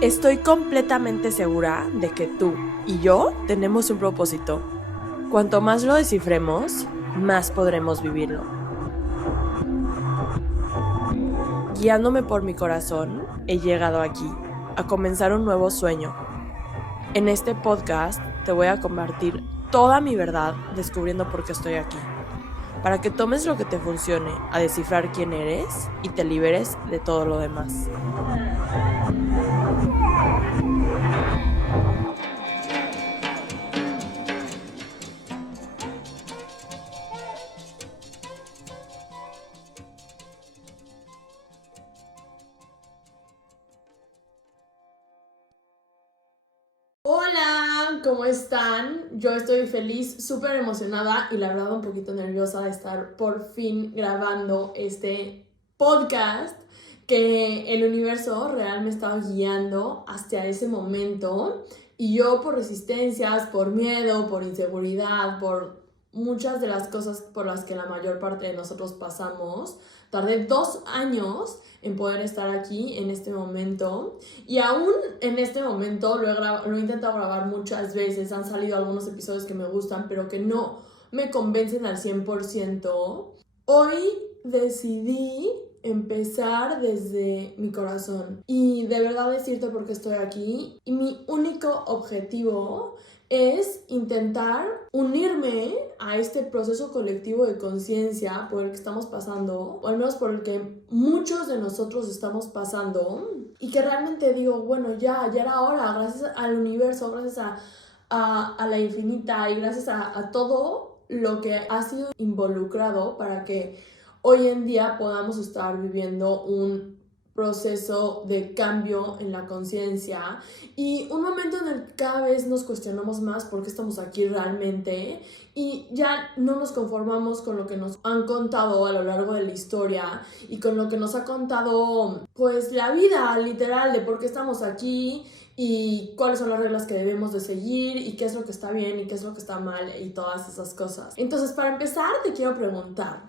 Estoy completamente segura de que tú y yo tenemos un propósito. Cuanto más lo descifremos, más podremos vivirlo. Guiándome por mi corazón, he llegado aquí, a comenzar un nuevo sueño. En este podcast te voy a compartir toda mi verdad descubriendo por qué estoy aquí, para que tomes lo que te funcione a descifrar quién eres y te liberes de todo lo demás. Hola, ¿cómo están? Yo estoy feliz, súper emocionada y la verdad un poquito nerviosa de estar por fin grabando este podcast que el universo real me estaba guiando hasta ese momento y yo por resistencias, por miedo, por inseguridad, por muchas de las cosas por las que la mayor parte de nosotros pasamos, tardé 2 años en poder estar aquí en este momento y aún en este momento lo he intentado grabar muchas veces, han salido algunos episodios que me gustan pero que no me convencen al 100%. Hoy decidí empezar desde mi corazón y de verdad decirte por qué estoy aquí y mi único objetivo es intentar unirme a este proceso colectivo de conciencia por el que estamos pasando, o al menos por el que muchos de nosotros estamos pasando, y que realmente digo, bueno, ya era hora, gracias al universo, gracias a la infinita y gracias a todo lo que ha sido involucrado para que hoy en día podamos estar viviendo un proceso de cambio en la conciencia y un momento en el que cada vez nos cuestionamos más por qué estamos aquí realmente y ya no nos conformamos con lo que nos han contado a lo largo de la historia y con lo que nos ha contado pues la vida literal de por qué estamos aquí y cuáles son las reglas que debemos de seguir y qué es lo que está bien y qué es lo que está mal y todas esas cosas. Entonces, para empezar, te quiero preguntar,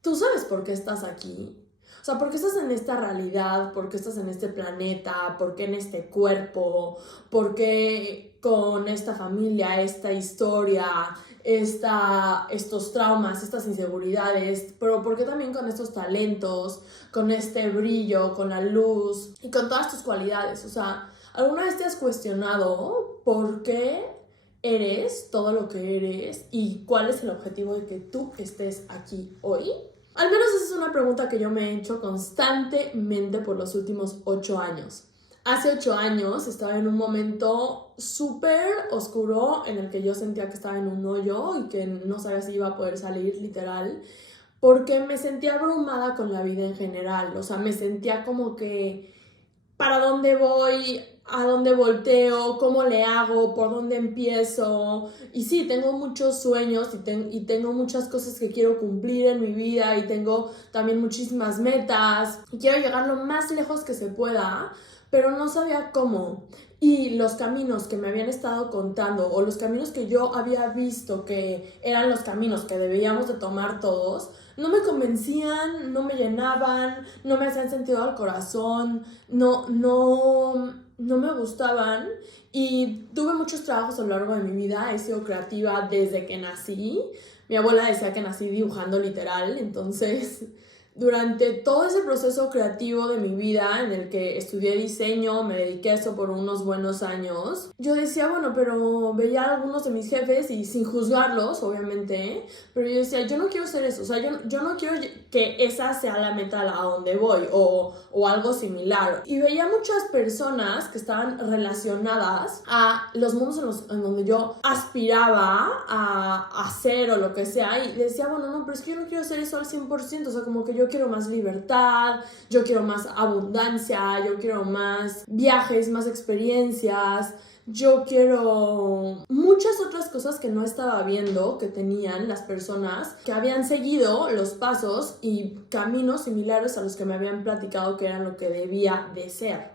¿tú sabes por qué estás aquí? O sea, ¿por qué estás en esta realidad? ¿Por qué estás en este planeta? ¿Por qué en este cuerpo? ¿Por qué con esta familia, esta historia, estos traumas, estas inseguridades? Pero ¿por qué también con estos talentos, con este brillo, con la luz y con todas tus cualidades? O sea, ¿alguna vez te has cuestionado por qué eres todo lo que eres y cuál es el objetivo de que tú estés aquí hoy? Al menos esa es una pregunta que yo me he hecho constantemente por los últimos 8 años. Hace 8 años estaba en un momento súper oscuro en el que yo sentía que estaba en un hoyo y que no sabía si iba a poder salir, literal, porque me sentía abrumada con la vida en general. O sea, me sentía como que ¿para dónde voy? ¿A dónde volteo? ¿Cómo le hago? ¿Por dónde empiezo? Y sí, tengo muchos sueños y tengo muchas cosas que quiero cumplir en mi vida y tengo también muchísimas metas y quiero llegar lo más lejos que se pueda, pero no sabía cómo. Y los caminos que me habían estado contando o los caminos que yo había visto que eran los caminos que debíamos de tomar todos, no me convencían, no me llenaban, no me hacían sentido al corazón, no me gustaban y tuve muchos trabajos a lo largo de mi vida. He sido creativa desde que nací. Mi abuela decía que nací dibujando literal, entonces durante todo ese proceso creativo de mi vida en el que estudié diseño, me dediqué a eso por unos buenos años, yo decía, bueno, pero veía a algunos de mis jefes y sin juzgarlos, obviamente, pero yo decía, yo no quiero ser eso, o sea, yo no quiero que esa sea la meta a donde voy o algo similar. Y veía muchas personas que estaban relacionadas a los mundos en donde yo aspiraba a hacer o lo que sea y decía, bueno, no, pero es que yo no quiero hacer eso al 100%, o sea, como que yo quiero más libertad, yo quiero más abundancia, yo quiero más viajes, más experiencias, yo quiero muchas otras cosas que no estaba viendo que tenían las personas que habían seguido los pasos y caminos similares a los que me habían platicado que eran lo que debía de ser.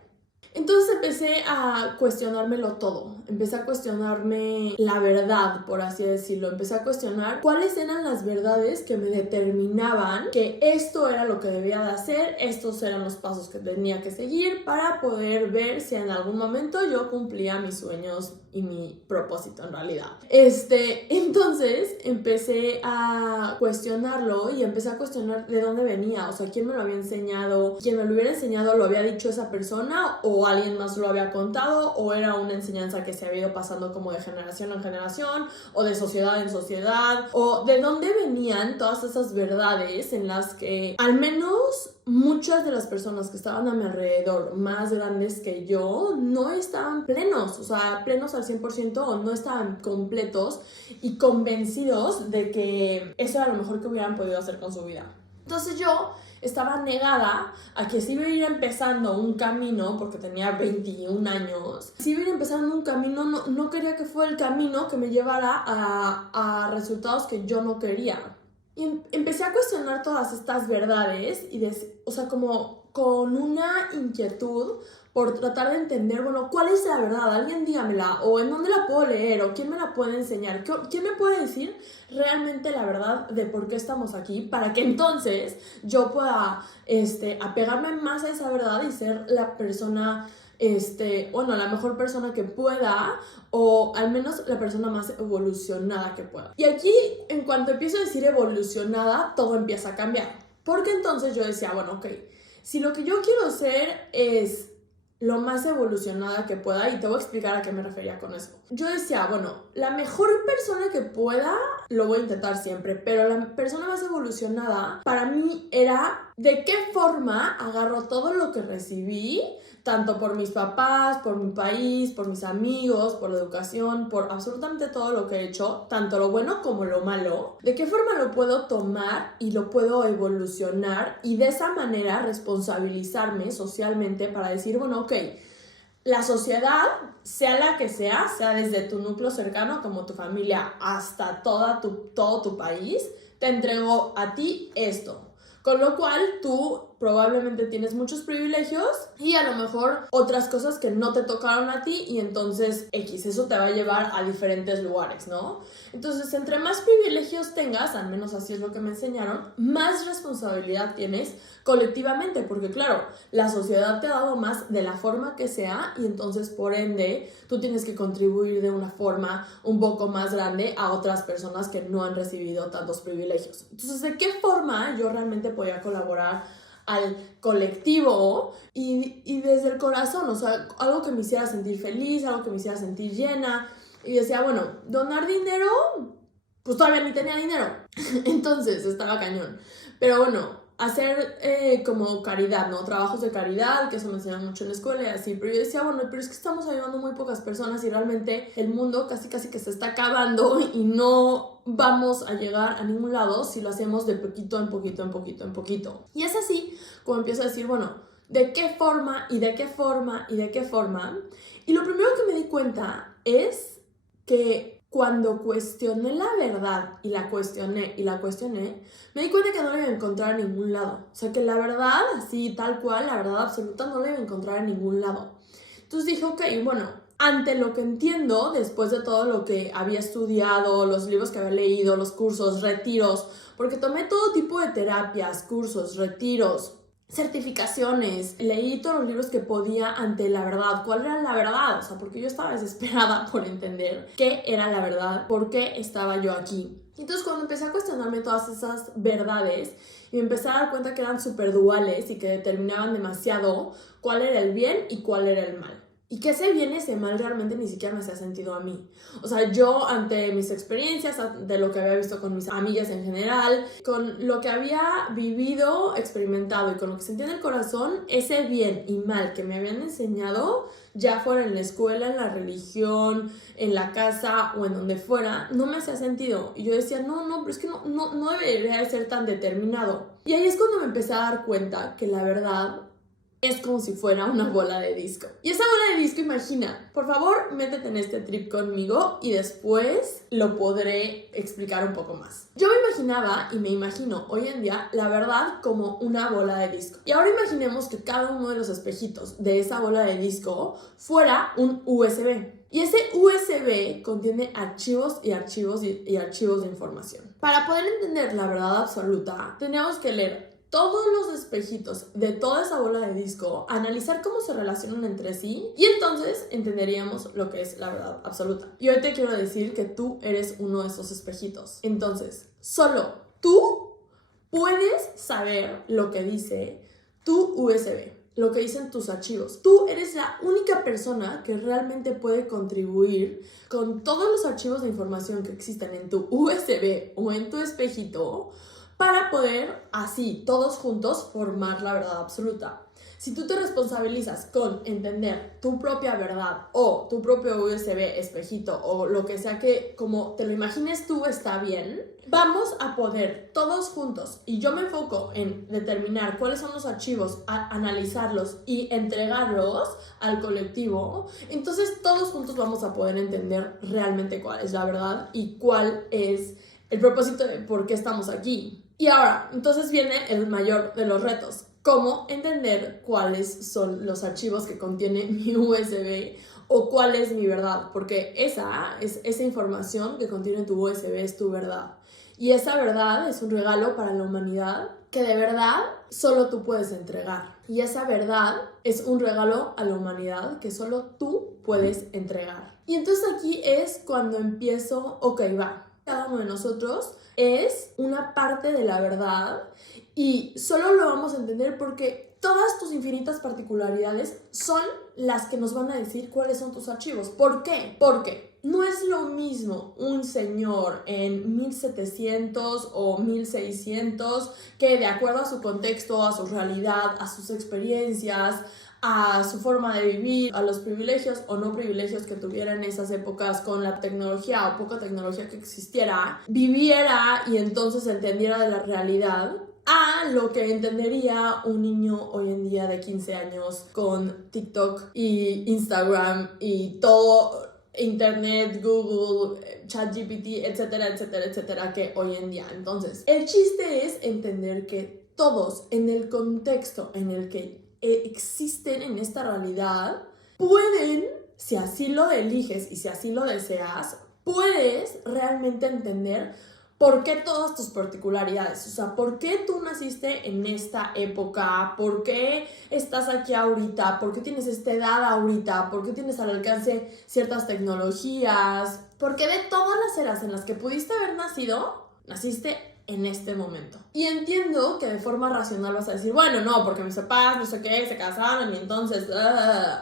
Entonces empecé a cuestionármelo todo, empecé a cuestionarme la verdad, por así decirlo, empecé a cuestionar cuáles eran las verdades que me determinaban que esto era lo que debía de hacer, estos eran los pasos que tenía que seguir para poder ver si en algún momento yo cumplía mis sueños y mi propósito en realidad. Entonces empecé a cuestionarlo y empecé a cuestionar de dónde venía, o sea, quién me lo había enseñado, quién me lo hubiera enseñado, lo había dicho esa persona o alguien más lo había contado o era una enseñanza que se había ido pasando como de generación en generación o de sociedad en sociedad, o de dónde venían todas esas verdades en las que al menos muchas de las personas que estaban a mi alrededor más grandes que yo no estaban plenos, o sea, plenos al 100% o no estaban completos y convencidos de que eso era lo mejor que hubieran podido hacer con su vida. Entonces yo estaba negada a que si iba a ir empezando un camino, porque tenía 21 años, si iba a ir empezando un camino, no quería que fuera el camino que me llevara a resultados que yo no quería. Y empecé a cuestionar todas estas verdades y o sea, como con una inquietud por tratar de entender, bueno, ¿cuál es la verdad? Alguien dígamela, o en dónde la puedo leer, o quién me la puede enseñar, quién me puede decir realmente la verdad de por qué estamos aquí, para que entonces yo pueda apegarme más a esa verdad y ser la persona, la mejor persona que pueda, o al menos la persona más evolucionada que pueda. Y aquí, en cuanto empiezo a decir evolucionada, todo empieza a cambiar. Porque entonces yo decía, bueno, ok, si lo que yo quiero ser es lo más evolucionada que pueda, y te voy a explicar a qué me refería con eso. Yo decía, bueno, la mejor persona que pueda, lo voy a intentar siempre, pero la persona más evolucionada para mí era de qué forma agarro todo lo que recibí, tanto por mis papás, por mi país, por mis amigos, por la educación, por absolutamente todo lo que he hecho, tanto lo bueno como lo malo, de qué forma lo puedo tomar y lo puedo evolucionar y de esa manera responsabilizarme socialmente para decir, bueno, ok, la sociedad, sea la que sea desde tu núcleo cercano como tu familia hasta todo tu país, te entregó a ti esto. Con lo cual tú probablemente tienes muchos privilegios y a lo mejor otras cosas que no te tocaron a ti, y entonces eso te va a llevar a diferentes lugares, ¿no? Entonces, entre más privilegios tengas, al menos así es lo que me enseñaron, más responsabilidad tienes colectivamente, porque claro, la sociedad te ha dado más de la forma que sea y entonces por ende tú tienes que contribuir de una forma un poco más grande a otras personas que no han recibido tantos privilegios. Entonces, ¿de qué forma yo realmente podía colaborar al colectivo y desde el corazón? O sea, algo que me hiciera sentir feliz, algo que me hiciera sentir llena. Y decía, bueno, donar dinero, pues todavía ni tenía dinero. Entonces estaba cañón. Pero bueno, hacer como caridad, ¿no? Trabajos de caridad, que eso me enseñan mucho en la escuela y así. Pero yo decía, bueno, pero es que estamos ayudando muy pocas personas y realmente el mundo casi que se está acabando y no vamos a llegar a ningún lado si lo hacemos de poquito en poquito, en poquito, en poquito. Y es así como empiezo a decir, bueno, ¿de qué forma? ¿Y de qué forma? ¿Y de qué forma? Y lo primero que me di cuenta es que cuando cuestioné la verdad y la cuestioné, me di cuenta que no la iba a encontrar en ningún lado. O sea, que la verdad, así tal cual, la verdad absoluta, no la iba a encontrar en ningún lado. Entonces dije, ok, bueno, ante lo que entiendo, después de todo lo que había estudiado, los libros que había leído, los cursos, retiros, porque tomé todo tipo de terapias, cursos, retiros, certificaciones, leí todos los libros que podía ante la verdad. ¿Cuál era la verdad? O sea, porque yo estaba desesperada por entender qué era la verdad, por qué estaba yo aquí. Entonces, cuando empecé a cuestionarme todas esas verdades y me empecé a dar cuenta que eran súper duales y que determinaban demasiado cuál era el bien y cuál era el mal. Y que ese bien y ese mal realmente ni siquiera me hacía sentido a mí. O sea, yo ante mis experiencias, de lo que había visto con mis amigas en general, con lo que había vivido, experimentado y con lo que sentía en el corazón, ese bien y mal que me habían enseñado, ya fuera en la escuela, en la religión, en la casa o en donde fuera, no me hacía sentido. Y yo decía, no, pero es que no debería de ser tan determinado. Y ahí es cuando me empecé a dar cuenta que la verdad es como si fuera una bola de disco. Y esa bola de disco, imagina, por favor, métete en este trip conmigo y después lo podré explicar un poco más. Yo me imaginaba y me imagino hoy en día la verdad como una bola de disco. Y ahora imaginemos que cada uno de los espejitos de esa bola de disco fuera un USB. Y ese USB contiene archivos y archivos y archivos de información. Para poder entender la verdad absoluta, tenemos que leer todos los espejitos de toda esa bola de disco, analizar cómo se relacionan entre sí y entonces entenderíamos lo que es la verdad absoluta. Y hoy te quiero decir que tú eres uno de esos espejitos. Entonces, solo tú puedes saber lo que dice tu USB, lo que dicen tus archivos. Tú eres la única persona que realmente puede contribuir con todos los archivos de información que existen en tu USB o en tu espejito para poder, así, todos juntos, formar la verdad absoluta. Si tú te responsabilizas con entender tu propia verdad o tu propio USB, espejito o lo que sea que como te lo imagines tú está bien, vamos a poder todos juntos, y yo me enfoco en determinar cuáles son los archivos, analizarlos y entregarlos al colectivo, entonces todos juntos vamos a poder entender realmente cuál es la verdad y cuál es el propósito de por qué estamos aquí. Y ahora, entonces viene el mayor de los retos. ¿Cómo entender cuáles son los archivos que contiene mi USB o cuál es mi verdad? Porque esa información que contiene tu USB es tu verdad. Y esa verdad es un regalo para la humanidad que de verdad solo tú puedes entregar. Y esa verdad es un regalo a la humanidad que solo tú puedes entregar. Y entonces aquí es cuando empiezo, ok, va. Cada uno de nosotros es una parte de la verdad y solo lo vamos a entender porque todas tus infinitas particularidades son las que nos van a decir cuáles son tus archivos. ¿Por qué? Porque no es lo mismo un señor en 1700 o 1600 que de acuerdo a su contexto, a su realidad, a sus experiencias, a su forma de vivir, a los privilegios o no privilegios que tuviera en esas épocas con la tecnología o poca tecnología que existiera, viviera y entonces entendiera de la realidad, a lo que entendería un niño hoy en día de 15 años con TikTok y Instagram y todo Internet, Google, ChatGPT, etcétera, etcétera, etcétera, que hoy en día. Entonces, el chiste es entender que todos en el contexto en el que existen en esta realidad pueden, si así lo eliges y si así lo deseas, puedes realmente entender por qué todas tus particularidades, o sea, por qué tú naciste en esta época, por qué estás aquí ahorita, por qué tienes esta edad ahorita, por qué tienes al alcance ciertas tecnologías, por qué de todas las eras en las que pudiste haber nacido, naciste en este momento. Y entiendo que de forma racional vas a decir, bueno, no, porque mis papás, no sé qué, se casaron y entonces,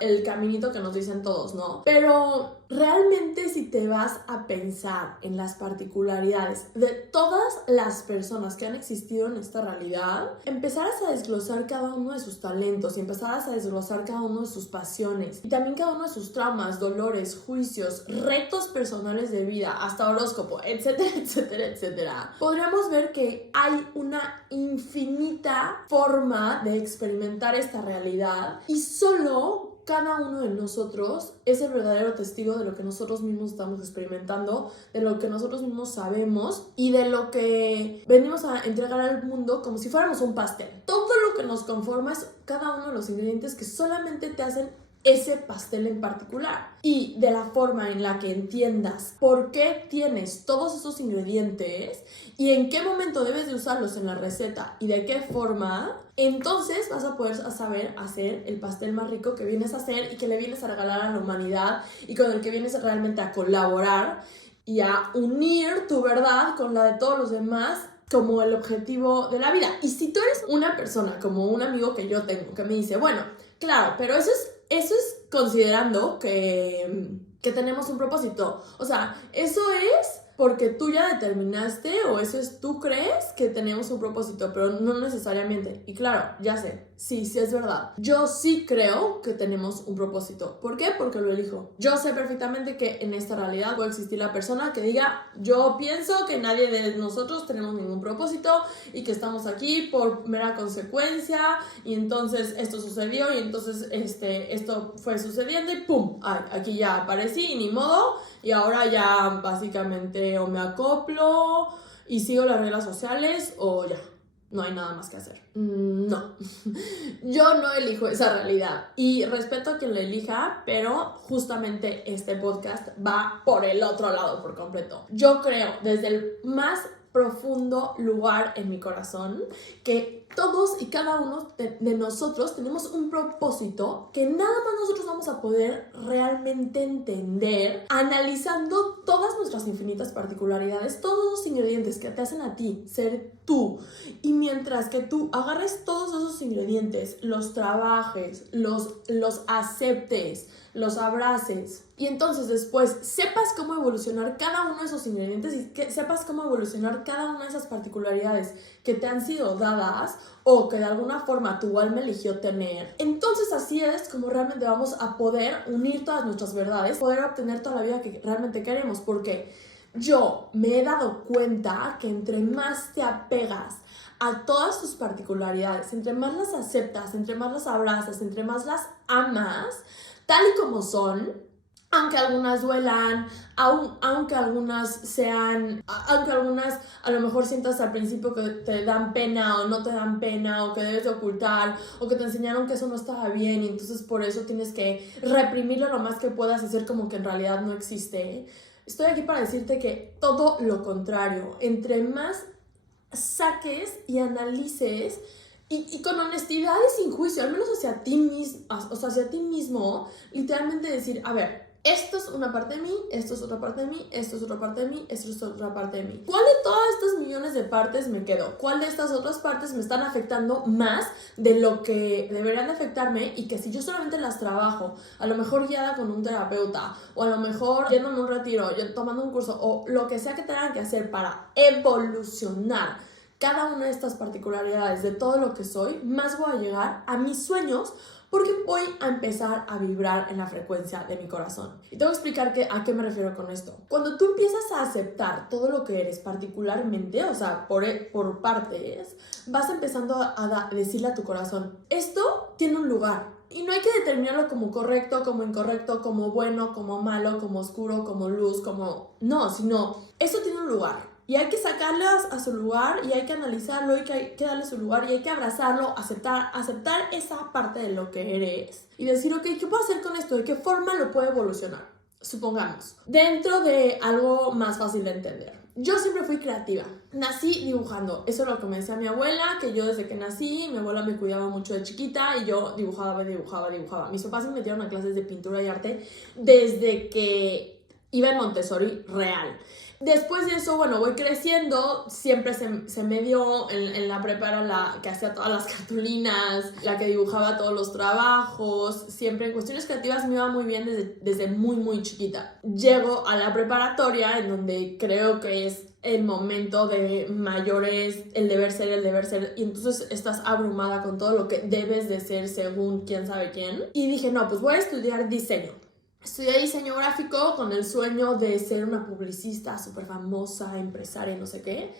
el caminito que nos dicen todos, ¿no? Pero realmente si te vas a pensar en las particularidades de todas las personas que han existido en esta realidad, empezarás a desglosar cada uno de sus talentos y empezarás a desglosar cada uno de sus pasiones y también cada uno de sus traumas, dolores, juicios, retos personales de vida, hasta horóscopo, etcétera, etcétera, etcétera. Podríamos ver que hay una infinita forma de experimentar esta realidad y solo cada uno de nosotros es el verdadero testigo de lo que nosotros mismos estamos experimentando, de lo que nosotros mismos sabemos y de lo que venimos a entregar al mundo como si fuéramos un pastel. Todo lo que nos conforma es cada uno de los ingredientes que solamente te hacen ese pastel en particular. Y de la forma en la que entiendas por qué tienes todos esos ingredientes y en qué momento debes de usarlos en la receta y de qué forma, entonces vas a poder saber hacer el pastel más rico que vienes a hacer y que le vienes a regalar a la humanidad y con el que vienes realmente a colaborar y a unir tu verdad con la de todos los demás como el objetivo de la vida. Y si tú eres una persona, como un amigo que yo tengo, que me dice, bueno, claro, pero eso es considerando que tenemos un propósito. O sea, eso es porque tú ya determinaste o eso es, tú crees que tenemos un propósito, pero no necesariamente. Y claro, ya sé, sí es verdad. Yo sí creo que tenemos un propósito. ¿Por qué? Porque lo elijo. Yo sé perfectamente que en esta realidad puede existir la persona que diga, yo pienso que nadie de nosotros tenemos ningún propósito y que estamos aquí por mera consecuencia y entonces esto sucedió y entonces esto fue sucediendo y ¡pum! Ay, aquí ya aparecí y ni modo y ahora ya básicamente o me acoplo y sigo las reglas sociales o ya, no hay nada más que hacer. No, yo no elijo esa realidad y respeto a quien la elija, pero justamente este podcast va por el otro lado por completo. Yo creo desde el más profundo lugar en mi corazón que todos y cada uno de nosotros tenemos un propósito que nada más nosotros vamos a poder realmente entender analizando todas nuestras infinitas particularidades, todos los ingredientes que te hacen a ti ser tú. Y mientras que tú agarres todos esos ingredientes, los trabajes, los aceptes, los abraces y entonces después sepas cómo evolucionar cada uno de esos ingredientes y que sepas cómo evolucionar cada una de esas particularidades que te han sido dadas o que de alguna forma tu alma eligió tener, entonces así es como realmente vamos a poder unir todas nuestras verdades, poder obtener toda la vida que realmente queremos, porque yo me he dado cuenta que entre más te apegas a todas tus particularidades, entre más las aceptas, entre más las abrazas, entre más las amas, tal y como son, aunque algunas duelan, aunque algunas a lo mejor sientas al principio que te dan pena o no te dan pena o que debes de ocultar o que te enseñaron que eso no estaba bien y entonces por eso tienes que reprimirlo lo más que puedas y hacer como que en realidad no existe. Estoy aquí para decirte que todo lo contrario, entre más saques y analices y con honestidad y sin juicio, al menos hacia ti mismo, literalmente decir, a ver, esto es una parte de mí, esto es otra parte de mí, esto es otra parte de mí, esto es otra parte de mí. ¿Cuál de todas estas millones de partes me quedo? ¿Cuál de estas otras partes me están afectando más de lo que deberían de afectarme? Y que si yo solamente las trabajo, a lo mejor guiada con un terapeuta, o a lo mejor yéndome a un retiro, tomando un curso, o lo que sea que tengan que hacer para evolucionar cada una de estas particularidades de todo lo que soy, más voy a llegar a mis sueños porque voy a empezar a vibrar en la frecuencia de mi corazón. Y te voy a explicar a qué me refiero con esto. Cuando tú empiezas a aceptar todo lo que eres particularmente, o sea, por partes, vas empezando a decirle a tu corazón, esto tiene un lugar. Y no hay que determinarlo como correcto, como incorrecto, como bueno, como malo, como oscuro, como luz, como... No, sino, esto tiene un lugar. Y hay que sacarlas a su lugar y hay que analizarlo y hay que darle su lugar y hay que abrazarlo, aceptar esa parte de lo que eres y decir, ok, ¿qué puedo hacer con esto? ¿De qué forma lo puedo evolucionar? Supongamos, dentro de algo más fácil de entender. Yo siempre fui creativa, nací dibujando, eso es lo que me decía mi abuela, que yo desde que nací, mi abuela me cuidaba mucho de chiquita y yo dibujaba. Mis papás me metieron a clases de pintura y arte desde que iba en Montessori real. Después de eso, bueno, voy creciendo, siempre se me dio en la prepa era la que hacía todas las cartulinas, la que dibujaba todos los trabajos, siempre en cuestiones creativas me iba muy bien desde muy, muy chiquita. Llego a la preparatoria, en donde creo que es el momento de mayores, el deber ser, y entonces estás abrumada con todo lo que debes de ser según quién sabe quién. Y dije, no, pues voy a estudiar diseño. Estudié diseño gráfico con el sueño de ser una publicista súper famosa, empresaria, no sé qué.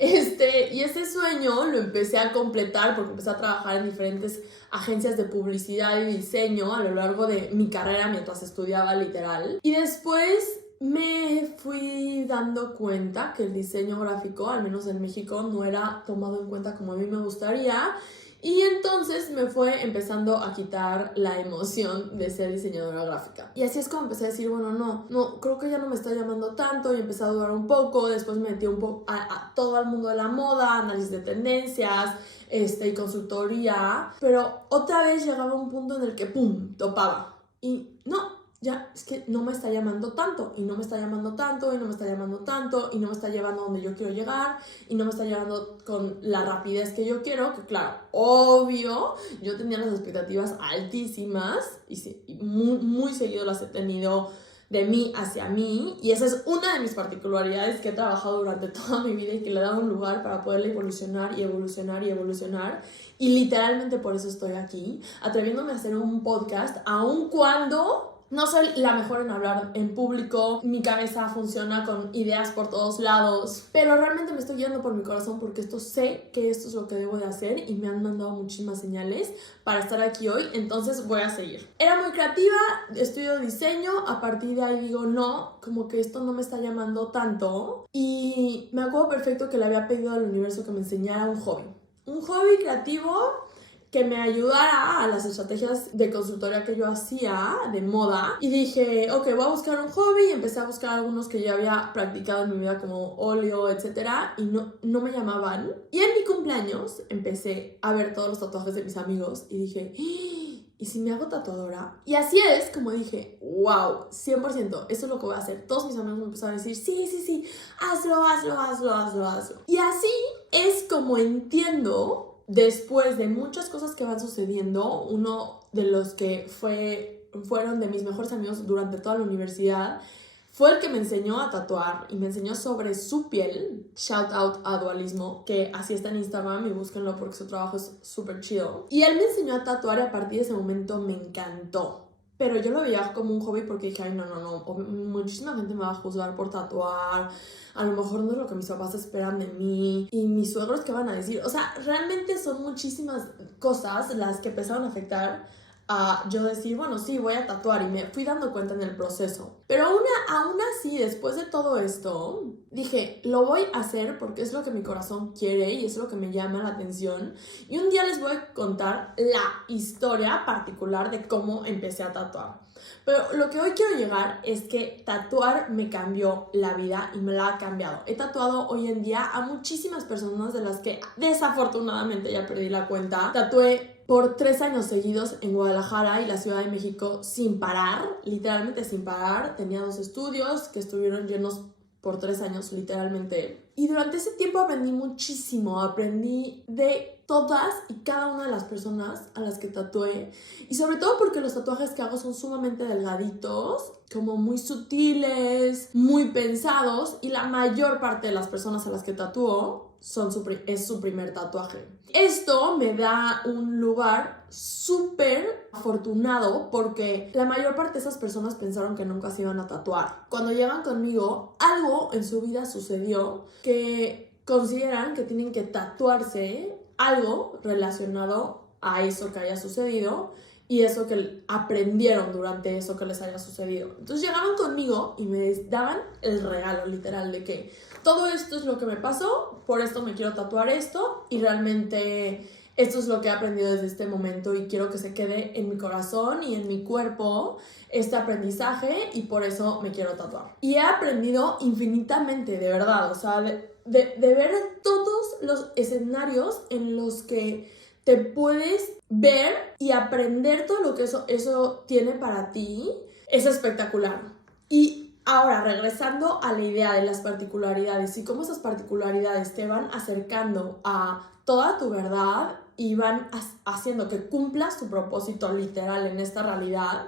Y ese sueño lo empecé a completar porque empecé a trabajar en diferentes agencias de publicidad y diseño a lo largo de mi carrera mientras estudiaba literal. Y después me fui dando cuenta que el diseño gráfico, al menos en México, no era tomado en cuenta como a mí me gustaría. Y entonces me fue empezando a quitar la emoción de ser diseñadora gráfica. Y así es como empecé a decir, bueno, no, creo que ya no me está llamando tanto. Y empecé a dudar un poco. Después me metí un poco a todo el mundo de la moda, análisis de tendencias, y consultoría. Pero otra vez llegaba un punto en el que, ¡pum!, topaba. Y no, ya es que no me está llamando tanto, y no me está llamando tanto, y no me está llamando tanto, y no me está llevando a donde yo quiero llegar, y no me está llevando con la rapidez que yo quiero, que claro, obvio, yo tenía las expectativas altísimas, y sí, muy, muy seguido las he tenido de mí hacia mí, y esa es una de mis particularidades que he trabajado durante toda mi vida y que le he dado un lugar para poderla evolucionar y evolucionar y evolucionar, y literalmente por eso estoy aquí, atreviéndome a hacer un podcast, aun cuando no soy la mejor en hablar en público, mi cabeza funciona con ideas por todos lados, pero realmente me estoy guiando por mi corazón porque sé que esto es lo que debo de hacer y me han mandado muchísimas señales para estar aquí hoy, entonces voy a seguir. Era muy creativa, estudio diseño, a partir de ahí digo no, como que esto no me está llamando tanto, y me acuerdo perfecto que le había pedido al universo que me enseñara un hobby creativo que me ayudara a las estrategias de consultoría que yo hacía de moda, y dije, ok, voy a buscar un hobby, y empecé a buscar algunos que ya había practicado en mi vida como óleo, etcétera, y no me llamaban, y en mi cumpleaños empecé a ver todos los tatuajes de mis amigos y dije, ¿y si me hago tatuadora? Y así es como dije, wow, 100%, eso es lo que voy a hacer. Todos mis amigos me empezaron a decir, sí, hazlo. Y así es como entiendo, después de muchas cosas que van sucediendo, uno de los que fueron de mis mejores amigos durante toda la universidad fue el que me enseñó a tatuar y me enseñó sobre su piel. Shout out a Dualismo, que así está en Instagram y búsquenlo porque su trabajo es súper chido. Y él me enseñó a tatuar y a partir de ese momento me encantó. Pero yo lo veía como un hobby porque dije, ay, no, muchísima gente me va a juzgar por tatuar, a lo mejor no es lo que mis papás esperan de mí, y mis suegros qué van a decir. O sea, realmente son muchísimas cosas las que empezaron a afectar a yo decir, bueno, sí, voy a tatuar, y me fui dando cuenta en el proceso. Pero aún así, después de todo esto, dije, lo voy a hacer porque es lo que mi corazón quiere y es lo que me llama la atención. Y un día les voy a contar la historia particular de cómo empecé a tatuar. Pero lo que hoy quiero llegar es que tatuar me cambió la vida y me la ha cambiado. He tatuado hoy en día a muchísimas personas, de las que desafortunadamente ya perdí la cuenta. Tatué por 3 años seguidos en Guadalajara y la Ciudad de México sin parar, literalmente sin parar. Tenía 2 estudios que estuvieron llenos por 3 años literalmente. Y durante ese tiempo aprendí muchísimo, aprendí de todas y cada una de las personas a las que tatué, y sobre todo porque los tatuajes que hago son sumamente delgaditos, como muy sutiles, muy pensados, y la mayor parte de las personas a las que tatúo es su primer tatuaje. Esto me da un lugar súper afortunado porque la mayor parte de esas personas pensaron que nunca se iban a tatuar. Cuando llegan conmigo, algo en su vida sucedió que consideran que tienen que tatuarse algo relacionado a eso que haya sucedido y eso que aprendieron durante eso que les haya sucedido. Entonces llegaban conmigo y me daban el regalo literal de que todo esto es lo que me pasó, por esto me quiero tatuar esto, y realmente esto es lo que he aprendido desde este momento y quiero que se quede en mi corazón y en mi cuerpo este aprendizaje, y por eso me quiero tatuar. Y he aprendido infinitamente, de verdad, o sea, de ver todos los escenarios en los que te puedes ver y aprender todo lo que eso tiene para ti. Es espectacular. Y ahora, regresando a la idea de las particularidades y cómo esas particularidades te van acercando a toda tu verdad y van haciendo que cumplas tu propósito literal en esta realidad,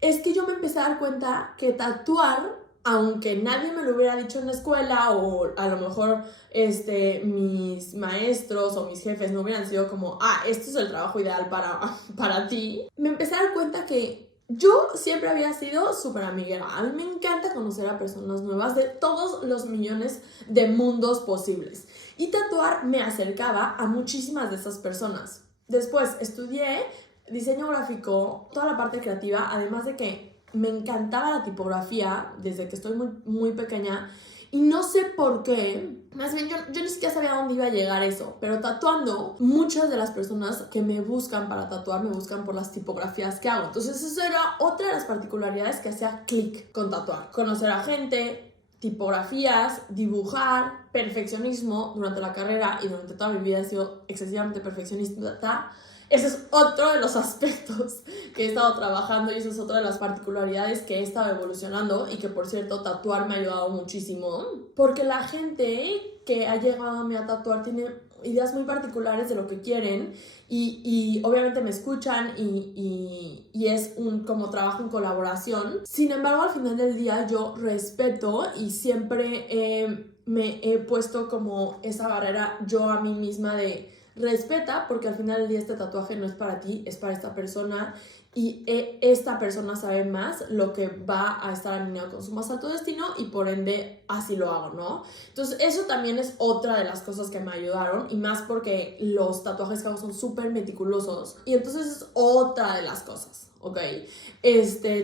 es que yo me empecé a dar cuenta que tatuar, aunque nadie me lo hubiera dicho en la escuela, o a lo mejor mis maestros o mis jefes no hubieran sido como, esto es el trabajo ideal para ti, me empecé a dar cuenta que yo siempre había sido súper amiguera. A mí me encanta conocer a personas nuevas de todos los millones de mundos posibles. Y tatuar me acercaba a muchísimas de esas personas. Después estudié diseño gráfico, toda la parte creativa, además de que me encantaba la tipografía desde que estoy muy, muy pequeña. Y no sé por qué, más bien yo ni siquiera sabía a dónde iba a llegar eso, pero tatuando, muchas de las personas que me buscan para tatuar me buscan por las tipografías que hago. Entonces eso era otra de las particularidades que hacía clic con tatuar. Conocer a gente, tipografías, dibujar, perfeccionismo. Durante la carrera y durante toda mi vida he sido excesivamente perfeccionista. Ese es otro de los aspectos que he estado trabajando, y esa es otra de las particularidades que he estado evolucionando, y que, por cierto, tatuar me ha ayudado muchísimo, porque la gente que ha llegado a mí a tatuar tiene ideas muy particulares de lo que quieren y obviamente me escuchan y es un como trabajo en colaboración. Sin embargo, al final del día yo respeto y siempre me he puesto como esa barrera yo a mí misma de respeta, porque al final del día este tatuaje no es para ti, es para esta persona y esta persona sabe más lo que va a estar alineado con su más alto destino y por ende así lo hago, ¿no? Entonces eso también es otra de las cosas que me ayudaron y más porque los tatuajes que hago son súper meticulosos y entonces es otra de las cosas, ¿ok?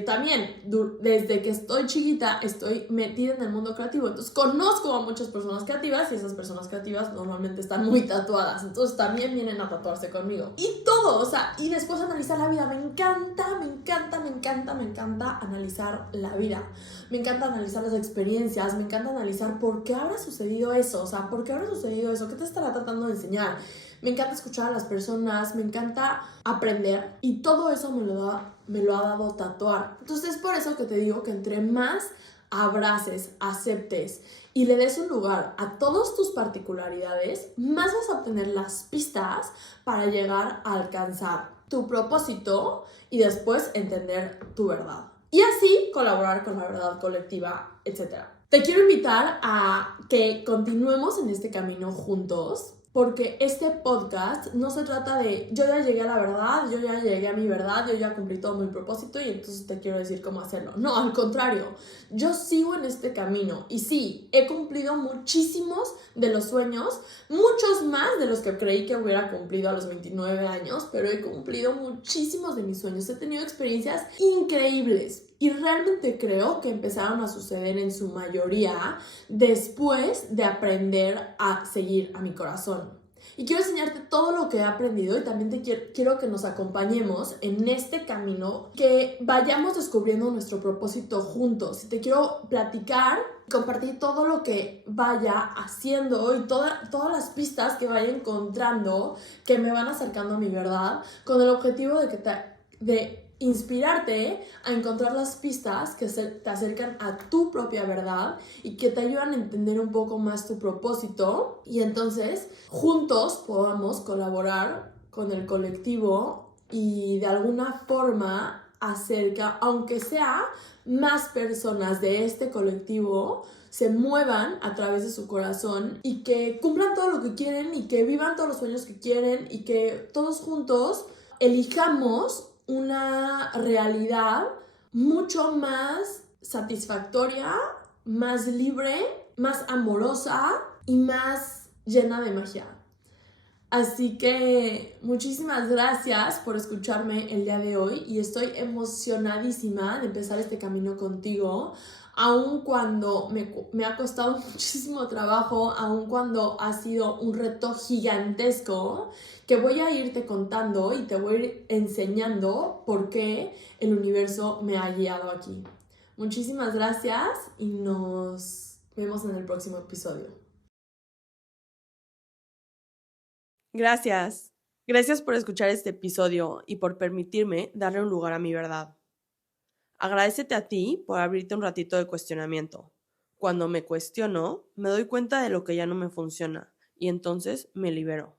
También desde que estoy chiquita estoy metida en el mundo creativo, entonces conozco a muchas personas creativas y esas personas creativas normalmente están muy tatuadas, entonces también vienen a tatuarse conmigo y todo, o sea, y después analizar la vida, me encanta analizar la vida, me encanta analizar las experiencias, me encanta analizar por qué habrá sucedido eso, o sea, por qué habrá sucedido eso, qué te estará tratando de enseñar. Me encanta escuchar a las personas, me encanta aprender y todo eso me lo ha dado tatuar. Entonces es por eso que te digo que entre más abraces, aceptes y le des un lugar a todas tus particularidades, más vas a obtener las pistas para llegar a alcanzar tu propósito y después entender tu verdad. Y así colaborar con la verdad colectiva, etc. Te quiero invitar a que continuemos en este camino juntos, porque este podcast no se trata de yo ya llegué a la verdad, yo ya llegué a mi verdad, yo ya cumplí todo mi propósito y entonces te quiero decir cómo hacerlo. No, al contrario, yo sigo en este camino y sí, he cumplido muchísimos de los sueños, muchos más de los que creí que hubiera cumplido a los 29 años, pero he cumplido muchísimos de mis sueños, he tenido experiencias increíbles. Y realmente creo que empezaron a suceder en su mayoría después de aprender a seguir a mi corazón. Y quiero enseñarte todo lo que he aprendido y también quiero que nos acompañemos en este camino, que vayamos descubriendo nuestro propósito juntos. Y te quiero platicar, compartir todo lo que vaya haciendo y todas las pistas que vaya encontrando que me van acercando a mi verdad, con el objetivo de inspirarte a encontrar las pistas que te acercan a tu propia verdad y que te ayudan a entender un poco más tu propósito y entonces juntos podamos colaborar con el colectivo y de alguna forma aunque sea más personas de este colectivo se muevan a través de su corazón y que cumplan todo lo que quieren y que vivan todos los sueños que quieren y que todos juntos elijamos una realidad mucho más satisfactoria, más libre, más amorosa y más llena de magia. Así que muchísimas gracias por escucharme el día de hoy y estoy emocionadísima de empezar este camino contigo, aun cuando me ha costado muchísimo trabajo, aun cuando ha sido un reto gigantesco que voy a irte contando y te voy a ir enseñando por qué el universo me ha guiado aquí. Muchísimas gracias y nos vemos en el próximo episodio. Gracias. Gracias por escuchar este episodio y por permitirme darle un lugar a mi verdad. Agradécete a ti por abrirte un ratito de cuestionamiento. Cuando me cuestiono, me doy cuenta de lo que ya no me funciona y entonces me libero.